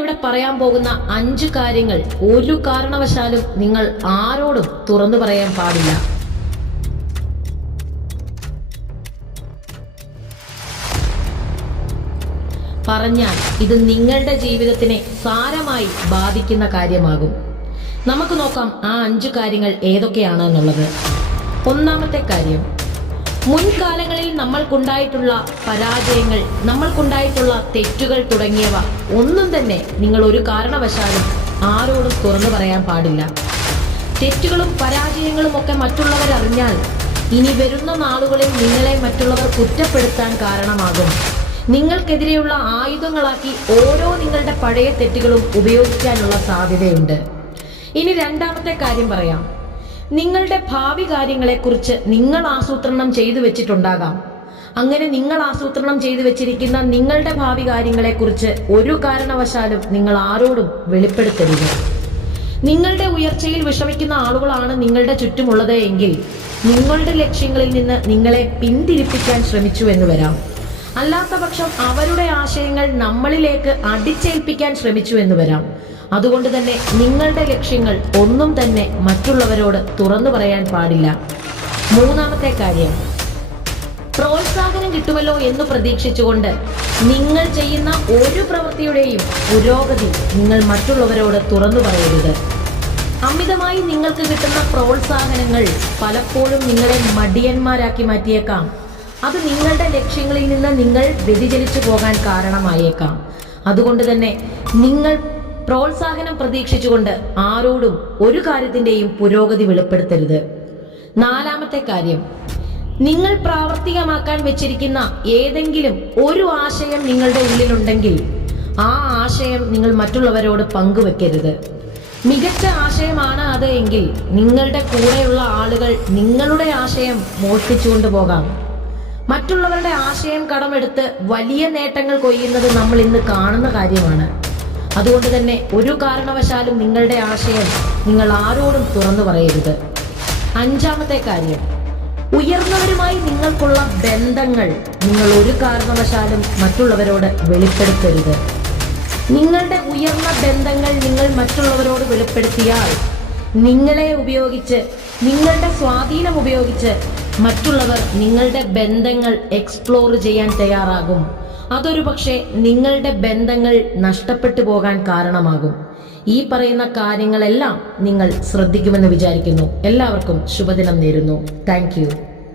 ഇവിടെ പറയാൻ പോകുന്ന 5 കാര്യങ്ങൾ ഒരു കാരണവശാലും നിങ്ങൾ ആരോടും തുറന്നു പറയാൻ പാടില്ല. പറഞ്ഞാൽ ഇത് നിങ്ങളുടെ ജീവിതത്തിനെ സാരമായി ബാധിക്കുന്ന കാര്യമാകും. നമുക്ക് നോക്കാം ആ 5 കാര്യങ്ങൾ ഏതൊക്കെയാണ് എന്നുള്ളത്. ഒന്നാമത്തെ കാര്യം, മുൻകാലങ്ങളിൽ നമ്മൾക്കുണ്ടായിട്ടുള്ള പരാജയങ്ങൾ, നമ്മൾക്കുണ്ടായിട്ടുള്ള തെറ്റുകൾ തുടങ്ങിയവ ഒന്നും തന്നെ നിങ്ങൾ ഒരു കാരണവശാലും ആരോടും തുറന്നു പറയാൻ പാടില്ല. തെറ്റുകളും പരാജയങ്ങളും ഒക്കെ മറ്റുള്ളവർ അറിഞ്ഞാൽ ഇനി വരുന്ന നാളുകളിൽ നിങ്ങളെ മറ്റുള്ളവർ കുറ്റപ്പെടുത്താൻ കാരണമാകും. നിങ്ങൾക്കെതിരെയുള്ള ആയുധങ്ങളാക്കി ഓരോ നിങ്ങളുടെ പഴയ തെറ്റുകളും ഉപയോഗിക്കാനുള്ള സാധ്യതയുണ്ട്. ഇനി രണ്ടാമത്തെ കാര്യം പറയാം. നിങ്ങളുടെ ഭാവി കാര്യങ്ങളെക്കുറിച്ച് നിങ്ങൾ ആസൂത്രണം ചെയ്തു വെച്ചിട്ടുണ്ടാകാം. അങ്ങനെ നിങ്ങൾ ആസൂത്രണം ചെയ്തു വെച്ചിരിക്കുന്ന നിങ്ങളുടെ ഭാവി കാര്യങ്ങളെക്കുറിച്ച് ഒരു കാരണവശാലും നിങ്ങൾ ആരോടും വെളിപ്പെടുത്തരുത്. നിങ്ങളുടെ ഉയർച്ചയിൽ വിഷമിക്കുന്ന ആളുകളാണ് നിങ്ങളുടെ ചുറ്റുമുള്ളത് എങ്കിൽ നിങ്ങളുടെ ലക്ഷ്യങ്ങളിൽ നിന്ന് നിങ്ങളെ പിന്തിരിപ്പിക്കാൻ ശ്രമിച്ചു എന്ന് വരാം. അല്ലാത്ത പക്ഷം അവരുടെ ആശയങ്ങൾ നമ്മളിലേക്ക് അടിച്ചേൽപ്പിക്കാൻ ശ്രമിച്ചു എന്ന് വരാം. അതുകൊണ്ട് തന്നെ നിങ്ങളുടെ ലക്ഷ്യങ്ങൾ ഒന്നും തന്നെ മറ്റുള്ളവരോട് തുറന്നു പറയാൻ പാടില്ല. മൂന്നാമത്തെ കാര്യം, പ്രോത്സാഹനം കിട്ടുമല്ലോ എന്ന് പ്രതീക്ഷിച്ചുകൊണ്ട് നിങ്ങൾ ചെയ്യുന്ന ഒരു പ്രവൃത്തിയുടെയും പുരോഗതി നിങ്ങൾ മറ്റുള്ളവരോട് തുറന്നു പറയരുത്. അമിതമായി നിങ്ങൾക്ക് കിട്ടുന്ന പ്രോത്സാഹനങ്ങൾ പലപ്പോഴും നിങ്ങളെ മടിയന്മാരാക്കി മാറ്റിയേക്കാം. അത് നിങ്ങളുടെ ലക്ഷ്യങ്ങളിൽ നിന്ന് നിങ്ങൾ വ്യതിചലിച്ചു പോകാൻ കാരണമായേക്കാം. അതുകൊണ്ട് തന്നെ നിങ്ങൾ പ്രോത്സാഹനം പ്രതീക്ഷിച്ചുകൊണ്ട് ആരോടും ഒരു കാര്യത്തിന്റെയും പുരോഗതി വെളിപ്പെടുത്തരുത്. നാലാമത്തെ കാര്യം, നിങ്ങൾ പ്രാവർത്തികമാക്കാൻ വെച്ചിരിക്കുന്ന ഏതെങ്കിലും ഒരു ആശയം നിങ്ങളുടെ ഉള്ളിലുണ്ടെങ്കിൽ ആ ആശയം നിങ്ങൾ മറ്റുള്ളവരോട് പങ്കുവെക്കരുത്. മികച്ച ആശയമാണ് അത് എങ്കിൽ നിങ്ങളുടെ കൂടെയുള്ള ആളുകൾ നിങ്ങളുടെ ആശയം മോഷ്ടിച്ചുകൊണ്ട് പോകാം. മറ്റുള്ളവരുടെ ആശയം കടമെടുത്ത് വലിയ നേട്ടങ്ങൾ കൊയ്യുന്നത് നമ്മൾ ഇന്ന് കാണുന്ന കാര്യമാണ്. അതുകൊണ്ട് തന്നെ ഒരു കാരണവശാലും നിങ്ങളുടെ ആശയം നിങ്ങൾ ആരോടും തുറന്നു പറയരുത്. അഞ്ചാമത്തെ കാര്യം, ഉയർന്നവരുമായി നിങ്ങൾക്കുള്ള ബന്ധങ്ങൾ നിങ്ങൾ ഒരു കാരണവശാലും മറ്റുള്ളവരോട് വെളിപ്പെടുത്തരുത്. നിങ്ങളുടെ ഉയർന്ന ബന്ധങ്ങൾ നിങ്ങൾ മറ്റുള്ളവരോട് വെളിപ്പെടുത്തിയാൽ നിങ്ങളെ ഉപയോഗിച്ച്, നിങ്ങളുടെ സ്വാധീനം ഉപയോഗിച്ച് മറ്റുള്ളവർ നിങ്ങളുടെ ബന്ധങ്ങൾ എക്സ്പ്ലോർ ചെയ്യാൻ തയ്യാറാകും. അതൊരു പക്ഷേ നിങ്ങളുടെ ബന്ധങ്ങൾ നഷ്ടപ്പെട്ടു പോകാൻ കാരണമാകും. ഈ പറയുന്ന കാര്യങ്ങളെല്ലാം നിങ്ങൾ ശ്രദ്ധിക്കുമെന്ന് വിചാരിക്കുന്നു. എല്ലാവർക്കും ശുഭദിനം നേരുന്നു. Thank you.